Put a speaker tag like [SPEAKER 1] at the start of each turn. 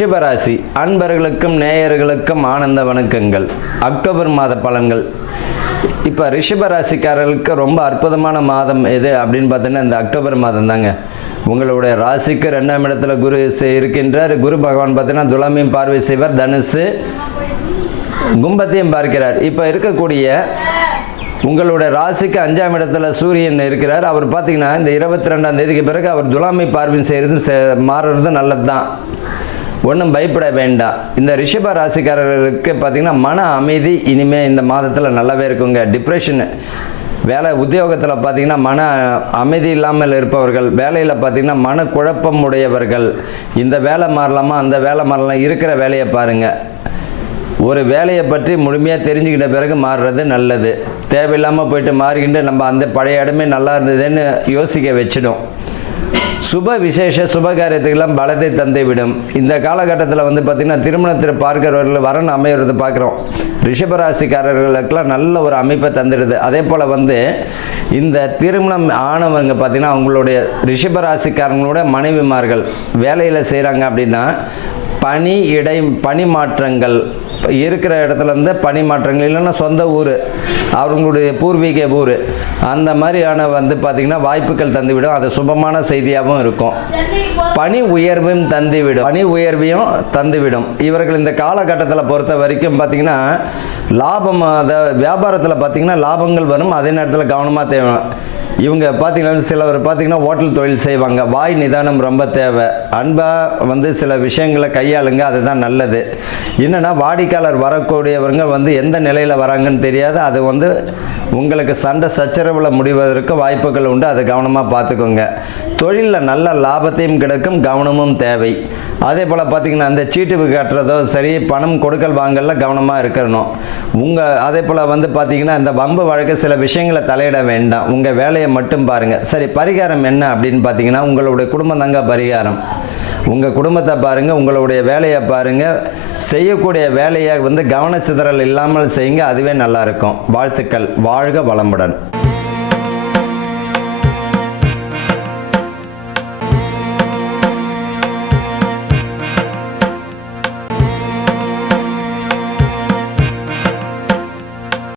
[SPEAKER 1] ரிஷபராசி அன்பர்களுக்கும் நேயர்களுக்கும் ஆனந்த வணக்கங்கள். அக்டோபர் மாத பலன்கள். இப்போ ரிஷபராசிக்காரர்களுக்கு ரொம்ப அற்புதமான மாதம் எது அப்படின்னு பார்த்தீங்கன்னா இந்த அக்டோபர் மாதம் தாங்க. உங்களுடைய ராசிக்கு ரெண்டாம் இடத்துல குரு இருக்கின்றார். குரு பகவான் பார்த்தீங்கன்னா துலாமியும் பார்வை செய்வார். தனுசு கும்பத்தையும் பார்க்கிறார். இப்போ இருக்கக்கூடிய உங்களுடைய ராசிக்கு அஞ்சாம் இடத்துல சூரியன் இருக்கிறார். அவர் பார்த்தீங்கன்னா இந்த இருபத்தி ரெண்டாம் தேதிக்கு பிறகு அவர் துலாமை பார்வையும் செய்கிறதும் செ- மாறுறதும் நல்லது தான் ஒன்றும் பயப்பட வேண்டாம். இந்த ரிஷப ராசிக்காரர்களுக்கு பார்த்தீங்கன்னா மன அமைதி இனிமேல் இந்த மாதத்தில் நல்லாவே இருக்குங்க. டிப்ரெஷனு வேலை உத்தியோகத்தில் பார்த்தீங்கன்னா மன அமைதி இல்லாமல் இருப்பவர்கள் வேலையில் பார்த்தீங்கன்னா மன குழப்பம் உடையவர்கள். இந்த வேலை மாறலாமா? அந்த வேலை மாறலாம். இருக்கிற வேலையை பாருங்கள் ஒரு வேலையை பற்றி முழுமையாக தெரிஞ்சுக்கிட்ட பிறகு மாறுறது நல்லது. தேவையில்லாமல் போயிட்டு மாறிக்கிட்டு நம்ம அந்த பழைய இடமே நல்லா இருந்ததுன்னு யோசிக்க வச்சிடும். சுப விசேஷ சுப காரியத்துக்கெல்லாம் பலத்தை தந்து விடும். இந்த காலகட்டத்தில் வந்து பார்த்திங்கன்னா திருமணத்தில் பார்க்கிறவர்கள் வரன் அமையிறது பார்க்குறோம் ரிஷபராசிக்காரர்களுக்கெல்லாம் நல்ல ஒரு அமைப்பை தந்துடுது. அதே போல் வந்து இந்த திருமணம் ஆனவங்க பார்த்திங்கன்னா அவங்களுடைய ரிஷபராசிக்காரங்களோட மனைவிமார்கள் வேலையில் செய்கிறாங்க அப்படின்னா பணி இடை பணி மாற்றங்கள் இருக்கிற இடத்துலேருந்து பணி மாற்றங்கள் இல்லைன்னா சொந்த ஊர் அவங்களுடைய பூர்வீக ஊர் அந்த மாதிரியான வந்து பார்த்திங்கன்னா வாய்ப்புகள் தந்துவிடும். அது சுபமான செய்தியாகவும் இருக்கும். பணி உயர்வும் தந்துவிடும். பணி உயர்வையும் தந்துவிடும். இவர்கள் இந்த காலகட்டத்தில் பொறுத்த வரைக்கும் பார்த்திங்கன்னா லாபம் அதை வியாபாரத்தில் பார்த்திங்கன்னா லாபங்கள் வரும். அதே நேரத்தில் கவனமாக தேவை. இவங்க பார்த்தீங்கன்னா சிலவர் பார்த்தீங்கன்னா ஹோட்டல் தொழில் செய்வாங்க. வாய் நிதானம் ரொம்ப தேவை. அன்பாக வந்து சில விஷயங்களை கையாளுங்க அதுதான் நல்லது. என்னென்னா வாடிக்கையாளர் வரக்கூடியவங்க வந்து எந்த நிலையில் வராங்கன்னு தெரியாது. அது வந்து உங்களுக்கு சண்டை சச்சரவில் முடிவதற்கு வாய்ப்புகள் உண்டு. அதை கவனமாக பார்த்துக்கோங்க. தொழிலில் நல்ல லாபத்தையும் கிடைக்கும் கவனமும் தேவை. அதே போல் பார்த்தீங்கன்னா அந்த சீட்டு கட்டுறதோ சரி பணம் கொடுக்கல் வாங்கல கவனமாக இருக்கணும். உங்கள் அதே போல் வந்து பார்த்தீங்கன்னா இந்த வம்பு வழக்கு சில விஷயங்களை தலையிட வேண்டாம். உங்கள் வேலையை மட்டும் பாருங்கள் சரி பரிகாரம் என்ன அப்படின்னு பார்த்தீங்கன்னா உங்களுடைய குடும்பம் தாங்க பரிகாரம். உங்கள் குடும்பத்தை பாருங்கள் உங்களுடைய வேலையை பாருங்கள் செய்யக்கூடிய வேலையை வந்து கவன சிதறல் இல்லாமல் செய்யுங்க அதுவே நல்லாயிருக்கும் வாழ்த்துக்கள். வாழ்க வளமுடன்.